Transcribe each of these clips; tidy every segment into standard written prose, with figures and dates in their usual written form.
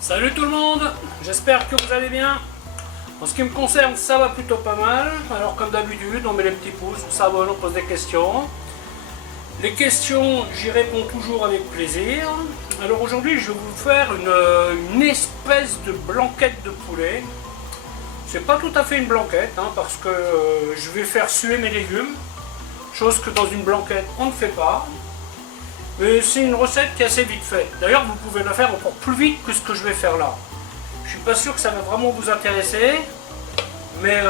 Salut tout le monde, j'espère que vous allez bien. En ce qui me concerne, ça va plutôt pas mal. Alors comme d'habitude, on met les petits pouces, on s'abonne, on pose des questions. Les questions, j'y réponds toujours avec plaisir. Alors aujourd'hui, je vais vous faire une espèce de blanquette de poulet. C'est pas tout à fait une blanquette, parce que je vais faire suer mes légumes. Chose que dans une blanquette, on ne fait pas. Mais c'est une recette qui est assez vite faite. D'ailleurs, vous pouvez la faire encore plus vite que ce que je vais faire là. Je suis pas sûr que ça va vraiment vous intéresser, mais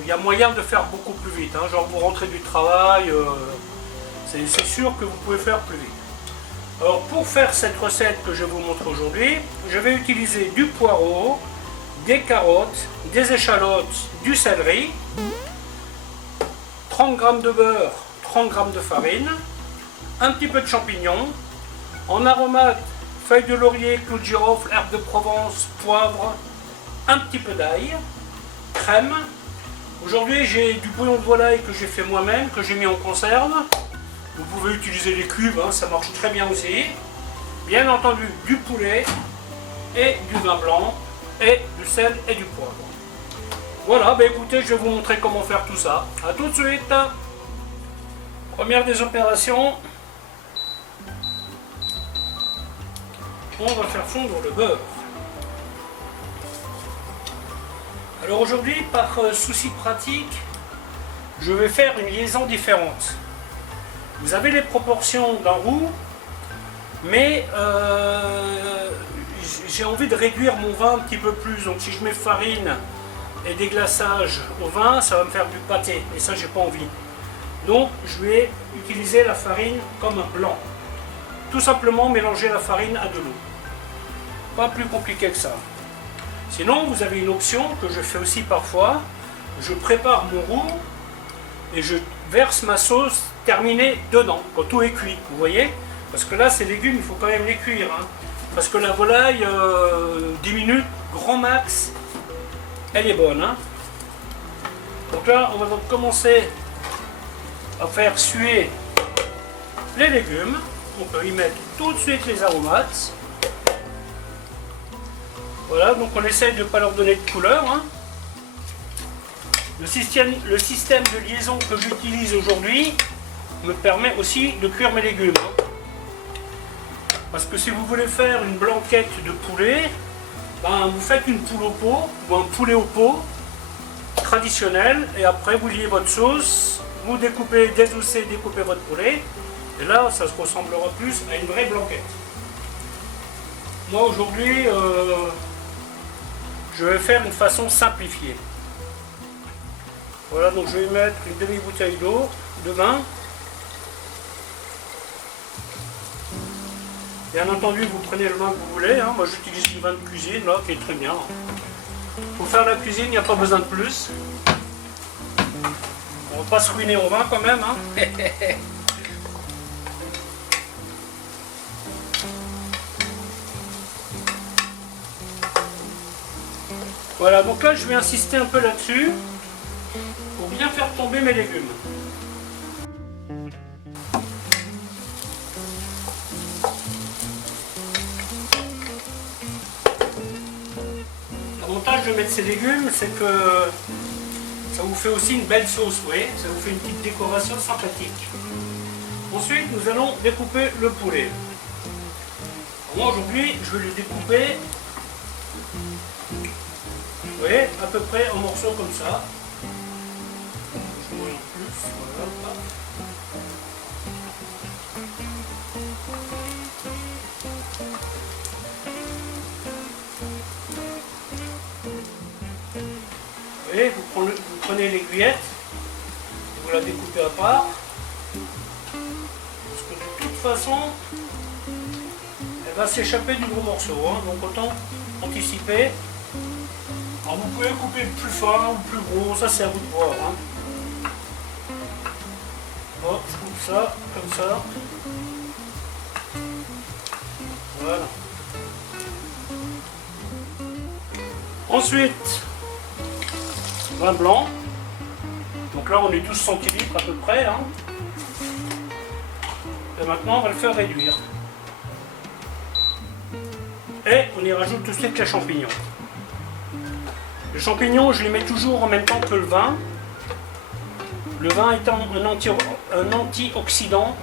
il y a moyen de faire beaucoup plus vite. Genre vous rentrez du travail, c'est sûr que vous pouvez faire plus vite. Alors pour faire cette recette que je vous montre aujourd'hui, je vais utiliser du poireau, des carottes, des échalotes, du céleri, 30 g de beurre, 30 g de farine, un petit peu de champignons, en aromate, feuilles de laurier, clous de girofle, herbes de Provence, poivre, un petit peu d'ail, crème. Aujourd'hui j'ai du bouillon de volaille que j'ai fait moi-même, que j'ai mis en conserve. Vous pouvez utiliser les cubes, ça marche très bien aussi. Bien entendu du poulet et du vin blanc et du sel et du poivre. Voilà, écoutez, je vais vous montrer comment faire tout ça. A tout de suite. Première des opérations. On va faire fondre le beurre. Alors aujourd'hui, par souci pratique, je vais faire une liaison différente. Vous avez les proportions d'un roux, mais j'ai envie de réduire mon vin un petit peu plus. Donc si je mets farine et des glaçages au vin, ça va me faire du pâté, et ça j'ai pas envie. Donc je vais utiliser la farine comme un blanc. Tout simplement mélanger la farine à de l'eau. Pas plus compliqué que ça. Sinon, vous avez une option que je fais aussi parfois. Je prépare mon roux et je verse ma sauce terminée dedans, quand tout est cuit, vous voyez. Parce que là, ces légumes, il faut quand même les cuire. Parce que la volaille, 10 minutes, grand max, elle est bonne. Donc là, on va donc commencer à faire suer les légumes. On peut y mettre tout de suite les aromates. Voilà, donc on essaye de ne pas leur donner de couleur. Le système de liaison que j'utilise aujourd'hui me permet aussi de cuire mes légumes. Parce que si vous voulez faire une blanquette de poulet, vous faites une poule au pot ou un poulet au pot traditionnel, et après vous liez votre sauce, vous découpez, désossez, découpez votre poulet, et là ça se ressemblera plus à une vraie blanquette. Moi aujourd'hui, je vais faire une façon simplifiée. Voilà, donc je vais mettre une demi-bouteille d'eau, de vin. Bien entendu, vous prenez le vin que vous voulez. Moi j'utilise du vin de cuisine, là, qui est très bien. Pour faire la cuisine, il n'y a pas besoin de plus. On ne va pas se ruiner au vin quand même. Voilà, donc là je vais insister un peu là-dessus pour bien faire tomber mes légumes. L'avantage de mettre ces légumes, c'est que ça vous fait aussi une belle sauce, vous voyez, ça vous fait une petite décoration sympathique. Ensuite, nous allons découper le poulet. Moi aujourd'hui, je vais le découper, vous voyez, à peu près en morceaux comme ça. Je mouille en plus, voilà. Vous voyez, vous prenez l'aiguillette, vous la découpez à part. Parce que de toute façon, elle va s'échapper du gros morceau, donc autant anticiper. Alors vous pouvez couper plus fin ou plus gros, ça c'est à vous de voir. Hop, je coupe ça, comme ça. Voilà. Ensuite, vin blanc. Donc là on est 12 centilitres à peu près. Et maintenant on va le faire réduire. et on y rajoute tout de suite les champignons. Les champignons, je les mets toujours en même temps que le vin. Le vin étant un antioxydant,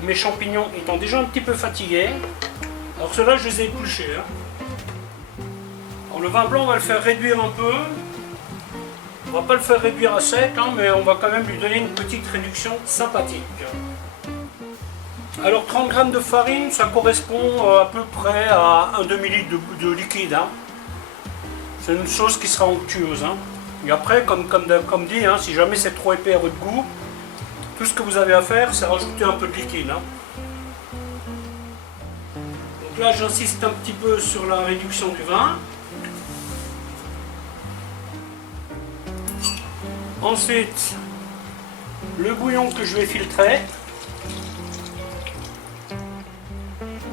et mes champignons étant déjà un petit peu fatigués. Alors ceux-là, je les ai épluchés. Alors le vin blanc, on va le faire réduire un peu. On va pas le faire réduire à sec, mais on va quand même lui donner une petite réduction sympathique. Alors 30 g de farine, ça correspond à peu près à un demi-litre de liquide. C'est une sauce qui sera onctueuse. Et après, comme dit, si jamais c'est trop épais à votre goût, tout ce que vous avez à faire, c'est rajouter un peu de liquide. Donc là, j'insiste un petit peu sur la réduction du vin. Ensuite, le bouillon que je vais filtrer.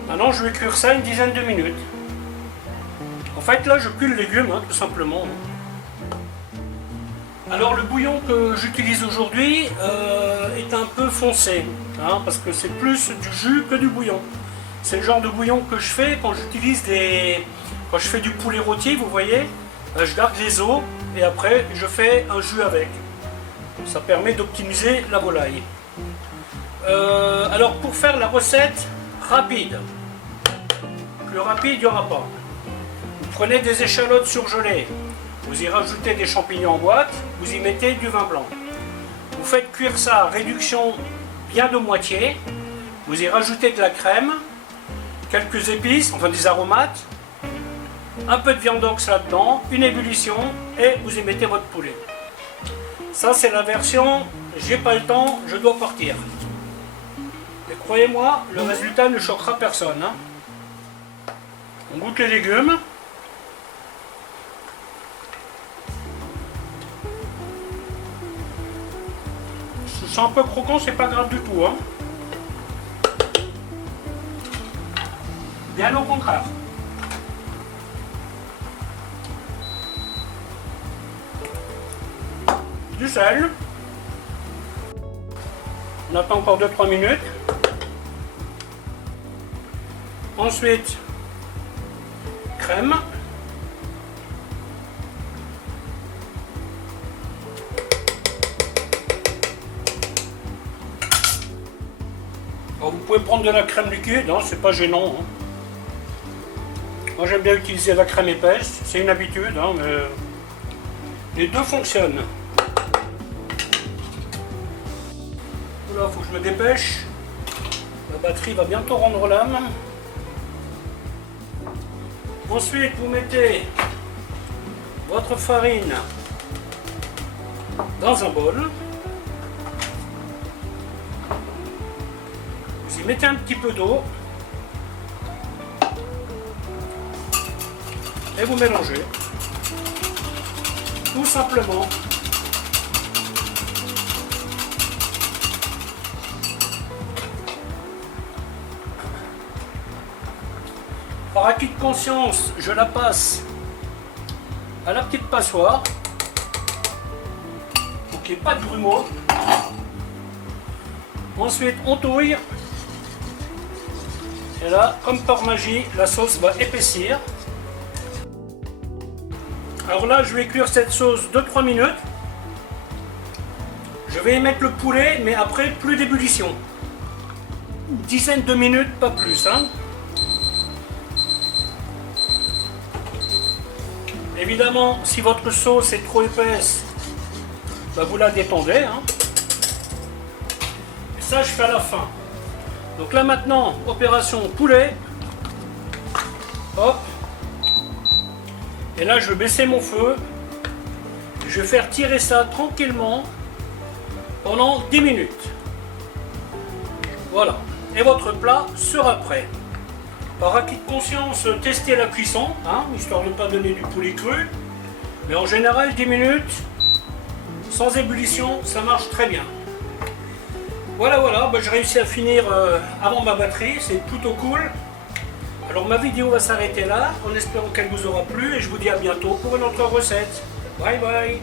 Maintenant, je vais cuire ça une dizaine de minutes. En fait, là, je cuis le légume, tout simplement. Alors, le bouillon que j'utilise aujourd'hui est un peu foncé, parce que c'est plus du jus que du bouillon. C'est le genre de bouillon que je fais quand quand je fais du poulet rôti, vous voyez. Je garde les os et après, je fais un jus avec. Ça permet d'optimiser la volaille. Alors, pour faire la recette rapide, plus rapide, il n'y aura pas. Vous prenez des échalotes surgelées, vous y rajoutez des champignons en boîte, vous y mettez du vin blanc. Vous faites cuire ça à réduction bien de moitié, vous y rajoutez de la crème, quelques épices, enfin des aromates, un peu de viande d'ox là-dedans, une ébullition et vous y mettez votre poulet. Ça c'est la version j'ai pas le temps, je dois partir. Et croyez-moi, le résultat ne choquera personne. On goûte les légumes. C'est un peu croquant, c'est pas grave du tout. Bien au contraire. Du sel. On attend encore 2-3 minutes. Ensuite, crème. Alors, vous pouvez prendre de la crème liquide, c'est pas gênant. Moi j'aime bien utiliser la crème épaisse, c'est une habitude, mais les deux fonctionnent. Là, faut que je me dépêche. La batterie va bientôt rendre l'âme. Ensuite, vous mettez votre farine dans un bol. Vous y mettez un petit peu d'eau. Et vous mélangez. Tout simplement. Par acquis de conscience, je la passe à la petite passoire pour qu'il n'y ait pas de grumeaux. Ensuite, on touille. Et là, comme par magie, la sauce va épaissir. Alors là, je vais cuire cette sauce 2-3 minutes. Je vais y mettre le poulet, mais après, plus d'ébullition. Une dizaine de minutes, pas plus. Évidemment, si votre sauce est trop épaisse, vous la détendez. Et ça, je fais à la fin. Donc là maintenant, opération poulet. Hop. Et là, je vais baisser mon feu. Je vais faire tirer ça tranquillement pendant 10 minutes. Voilà. Et votre plat sera prêt. Par acquis de conscience, testez la cuisson, histoire de ne pas donner du poulet cru. Mais en général, 10 minutes, sans ébullition, ça marche très bien. Voilà, j'ai réussi à finir avant ma batterie, c'est plutôt cool. Alors ma vidéo va s'arrêter là, en espérant qu'elle vous aura plu, et je vous dis à bientôt pour une autre recette. Bye bye.